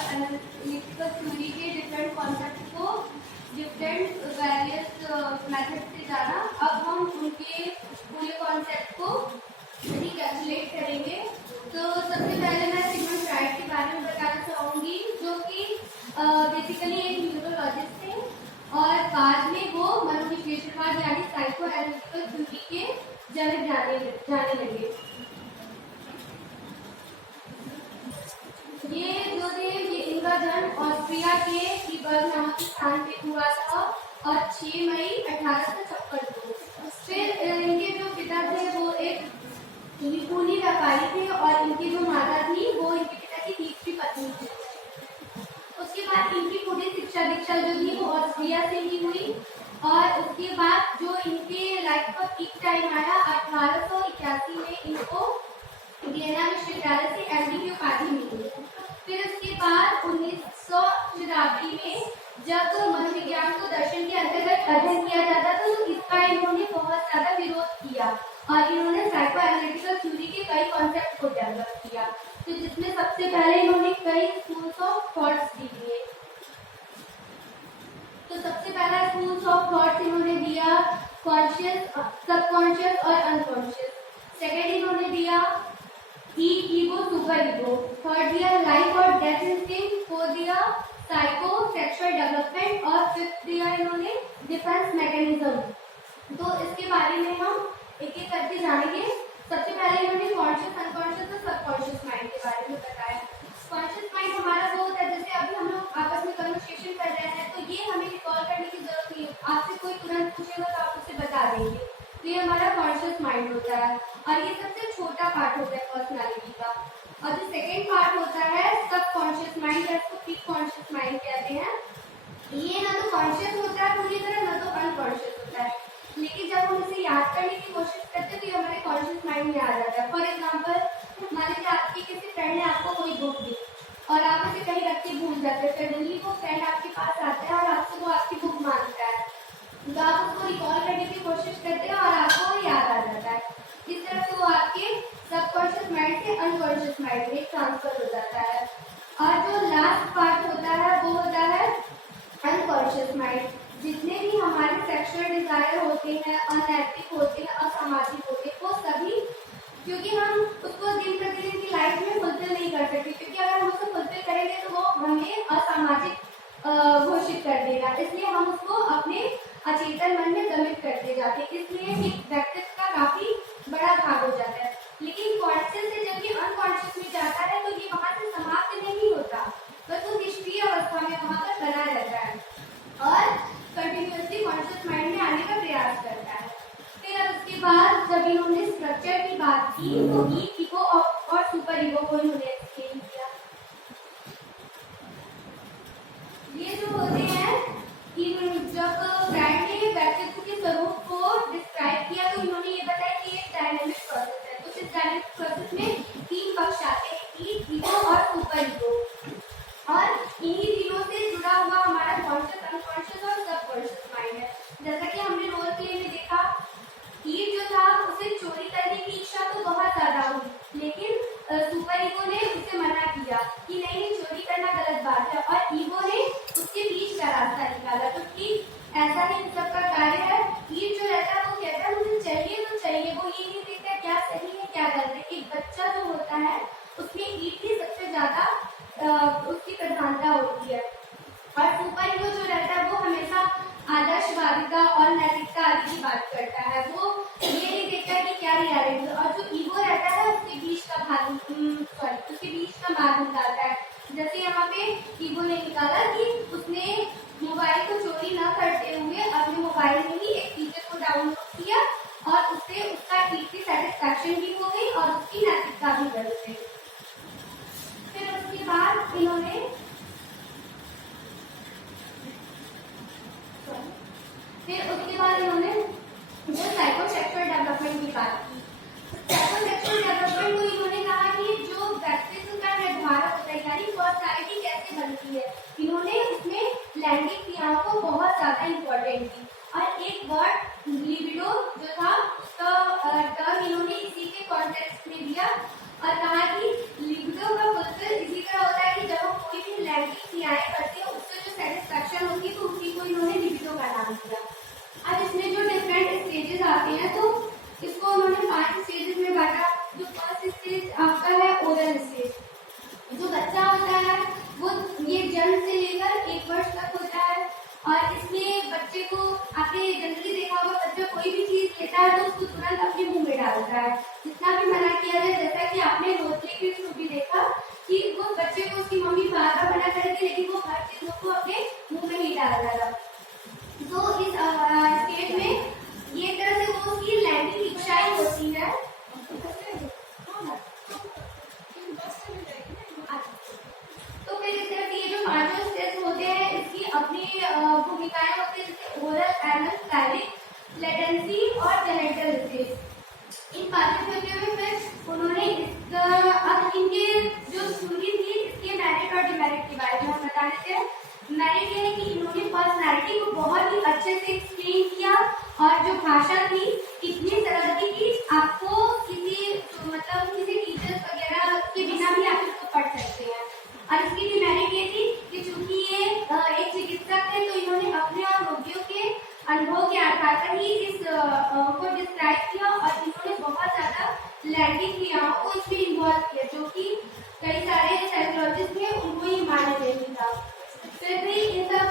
और analytical theory के different concept को डिफरेंट वेरियस मेथड से जाना। अब हम उनके पूरे कॉन्सेप्ट को रिकैलकुलेट करेंगे। तो सबसे पहले मैं सिगमंड फ्राइड के बारे में बताना चाहूंगी, जो कि बेसिकली एक न्यूरोलॉजिस्ट थे और बाद में वो मनोविश्लेषणवाद यानी साइको एनालिटिकल थ्योरी के जनक जाने लगे। ये जो थे इनका जन्म ऑस्ट्रिया के कीबर्ग नामक स्थान पे हुआ था और 6 मई 1856 को। फिर इनके जो पिता थे वो एक निपुणी व्यापारी थे और इनकी जो माता थी वो इनके पिता की तीसरी पत्नी थी। उसके बाद इनकी पूरी शिक्षा दीक्षा जो थी वो ऑस्ट्रिया से ही हुई और उसके बाद जो इनके लाइफ का पीक टाइम आया 1881 में इनको वियना विश्वविद्यालय से एमडी की उपाधि मिली। फिर उसके बाद 1984 में जब मनोविज्ञान को दर्शन के अंतर्गत अध्ययन किया जाता था तो इसका इन्होंने बहुत ज्यादा विरोध किया और इन्होंने साइको एनालिटिकल थ्योरी के कई कॉन्सेप्ट को डेवलप किया। तो जिसमें सबसे पहले इन्होंने कई स्कूल्स ऑफ थॉट्स दिए। तो सबसे पहला स्कूल्स ऑफ थॉट्स इन्होंने दिया कॉन्शियस, सबकॉन्शियस और अनकॉन्शियस। सेकेंड इन्होंने दिया ईगो, सुपर ईगो। थर्ड दिया लाइफ और डेथ इंस्टिंक्ट। फोर्थ दिया साइको सेक्सुअल डेवलपमेंट और फिफ्थ दिया इन्होंने डिफेंस मैकेनिज्म। तो इसके बारे में हम एक एक करके जानेंगे। सबसे पहले इन्होंने कॉन्शियस, अनकॉन्शियस और सबकॉन्शियस माइंड के बारे में बताया। कॉन्शियस माइंड हमारा वो होता है जैसे अभी हम लोग आपस में कन्वर्सेशन कर रहे हैं तो ये हमें रिकॉल करने की जरूरत नहीं है, आपसे कोई तुरंत पूछेगा तो आप उसे बता देंगे। तो ये हमारा कॉन्शियस माइंड होता है और ये सबसे छोटा पार्ट होता है पर्सनालिटी का। और जो सेकेंड पार्ट होता है सबकॉन्शियस माइंड या इसको प्री कॉन्शियस माइंड कहते हैं। ये ना तो कॉन्शियस होता है पूरी तरह, ना तो अनकॉन्शियस होता है, लेकिन जब हम इसे याद करने की कोशिश करते हैं तो ये हमारे कॉन्शियस माइंड में आ जाता है। फॉर एग्जाम्पल मान लीजिए आपके किसी फ्रेंड ने आपको कोई बुक दी और आप इसे कहीं रख के भूल जाते हैं। सडनली वो फ्रेंड आपके पास आता है और आपसे वो आपकी बुक मांगता है तो आप उसको रिकॉल करने की कोशिश करते हैं और आपको वो याद आ जाता है। इस तरह से वो आपके सबकॉन्शियस माइंड से अनकॉन्शियस माइंड में ट्रांसफर हो जाता है। और जो लास्ट पार्ट होता है वो होता है अनकॉन्शियस माइंड। जितने भी हमारे सेक्सुअल डिजायर होते हैं, अनैतिक होते हैं, असामाजिक होते हैं, वो सभी क्योंकि हम उसको दिन प्रतिदिन की लाइफ में फुलफिल नहीं कर सकते, क्योंकि अगर हम उसको फुलफिल करेंगे तो वो हमें असामाजिक घोषित कर देगा, इसलिए हम उसको अपने अचेतन मन में दमित करते जाते हैं। इसलिए एक व्यक्तित्व का काफी बड़ा भाग हो जाता है। लेकिन कॉन्शियस से जब ये अनकॉन्शियस में जाता है तो ये वहां से समाप्त नहीं होता, बस वो निष्क्रिय अवस्था में वहां पर बना रहता है और कंटिन्यूअसली कॉन्शियस माइंड में आने का प्रयास करता है। फिर अब उसके बाद जब इन्होंने स्ट्रक्चर की बात की तो ईगो और सुपर ईगो को इन्होंने एक्सप्लेन किया। ये जो होते हैं कि जब फ्राइड ने व्यक्तित्व के स्वरूप को डिस्क्राइब किया तो इन्होंने ये बताया कि एक डायनेमिक प्रोसेस है। तो इस डायनेमिक प्रोसेस में 3 पक्ष आते हैं, ईगो और सुपर ईगो, और इन्हीं तीनों से जुड़ा हुआ हमारा कॉन्शियस, अनकॉन्शियस और सबकॉन्शियस माइंड है। जैसा कि हमने रोल प्ले में देखा, ईव जो था उसे चोरी करने की इच्छा तो बहुत ज्यादा हुई, लेकिन सुपर ईगो ने उसे मना किया कि नहीं चोरी करना गलत बात है, और ईगो ने उसके बीच का रास्ता निकाला। तो ठीक ऐसा ही सबका कार्य है। ईव जो रहता है वो कहता है मुझे चाहिए तो चाहिए, वो ये नहीं देखता क्या सही है क्या गलत है। एक बच्चा जो होता है उसमें ईव की सबसे ज्यादा उसकी प्रधानता होती है, और सुपर ईगो जो रहता है वो हमेशा आदर्शवादिता और नैतिकता आदि की बात करता है। वो ये नहीं देखता कि क्या रियलिटी, और जो ईगो रहता है उसके बीच का भाग निकालता है। जैसे यहाँ पे ईगो ने निकाला कि उसने मोबाइल को चोरी न करते हुए अपने मोबाइल में ही एक फीचर को डाउनलोड किया और उससे उसका ईद की सेटिस्फैक्शन भी हो गई और उसकी नैतिकता भी बढ़ गई। फिर उसके बाद इन्होंने जो साइकोसेक्सुअल डेवलपमेंट की बात की। साइकोसेक्सुअल डेवलपमेंट को इन्होंने कहा कि जो व्यक्तित्व का निर्धारक होता है यानी पर्सनालिटी कैसे बनती है, इन्होंने उसमें लैंगिक क्रियाओं को बहुत ज्यादा इम्पोर्टेंट दी। और एक वर्ड लिबिडो जो था उसका टर्म इन्होंने इसी के कॉन्टेक्स्ट में दिया और कहा कि लिबिडो का फुलफिल इसी तरह होता है कि जब हम कोई भी लैंगिक क्रियाएं करते हैं उससे जो सेटिस्फैक्शन होती है तो उसी को इन्होंने लिबिडो का नाम दिया। अब इसमें जो डिफरेंट स्टेजेस आते हैं तो इसको उन्होंने 5 स्टेजेस में बांटा। जो फर्स्ट स्टेज आपका है ओरल स्टेज। जो बच्चा होता है वो ये जन्म से लेकर 1 वर्ष तक होता है और इसमें बच्चे को आपने जनरली देखा होगा बच्चा कोई भी चीज लेता है तो उसको तुरंत अपने मुंह में डालता है, जितना भी मना किया जाए। जैसा कि आपने रोटली किड्स को भी देखा कि वो बच्चे को उसकी मम्मी बार बार मना करेगी लेकिन वो हर चीज को अपने मुंह में ही डालता था। तो इस स्टेट में ये तरह से वो उसकी लैंगिक इच्छाएं होती है। तो फिर इस तरह से ये जो 5 स्टेज होते हैं इसकी अपनी भूमिकाएं होती है, जैसे ओरल, एनल, फैलिक, लेटेंसी और जेनेटल स्टेज। इन 5 स्टेज में फिर उन्होंने अब इनके जो स्टोरी थी इसके मेरिट और डिमेरिट के बारे में हम बता देते हैं। मेरिट यानी कि इन्होंने पर्सनैलिटी को बहुत ही अच्छे से एक्सप्लेन किया और जो भाषा थी इतनी सरल थी कि आपको किसी टीचर्स वगैरह के बिना भी आप इसको पढ़ सकते हैं। और इसकी डिमेरिट ये थी कि चूंकि ये एक चिकित्सक थे तो इन्होंने अपने और रोगियों के अनुभव के आधार पर ही इस को डिस्क्राइब किया और इन्होंने बहुत ज्यादा लैंगिक क्रियाओं को इसमें इन्वॉल्व किया जो कि कई सारे साइकोलॉजिस्ट थे उनको ये मान्य नहीं था। फिर भी इन सब